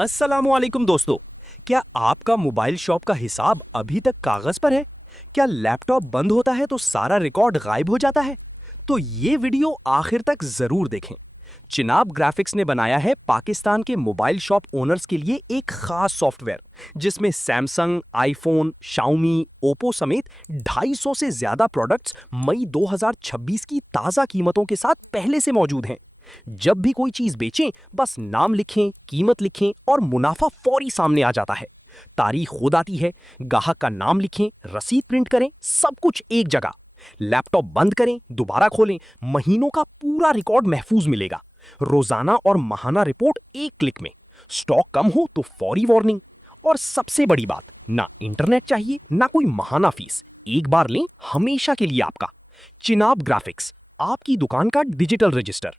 अस्सलामुअलैकुम दोस्तों, क्या आपका मोबाइल शॉप का हिसाब अभी तक कागज पर है? क्या लैपटॉप बंद होता है तो सारा रिकॉर्ड गायब हो जाता है? तो ये वीडियो आखिर तक जरूर देखें। चिनाब ग्राफिक्स ने बनाया है पाकिस्तान के मोबाइल शॉप ओनर्स के लिए एक खास सॉफ्टवेयर, जिसमें सैमसंग, आईफोन, शाओमी, ओप्पो समेत 250 से ज्यादा प्रोडक्ट्स मई 2026 की ताज़ा कीमतों के साथ पहले से मौजूद हैं। जब भी कोई चीज बेचें, बस नाम लिखें, कीमत लिखें और मुनाफा फौरी सामने आ जाता है। तारीख खुद आती है, ग्राहक का नाम लिखें, रसीद प्रिंट करें, सब कुछ एक जगह। लैपटॉप बंद करें, दोबारा खोलें, महीनों का पूरा रिकॉर्ड महफूज मिलेगा। रोजाना और माहाना रिपोर्ट एक क्लिक में। स्टॉक कम हो तो फौरी वार्निंग। और सबसे बड़ी बात, ना इंटरनेट चाहिए, ना कोई माहाना फीस। एक बार लें, हमेशा के लिए आपका। चिनाब ग्राफिक्स, आपकी दुकान का डिजिटल रजिस्टर।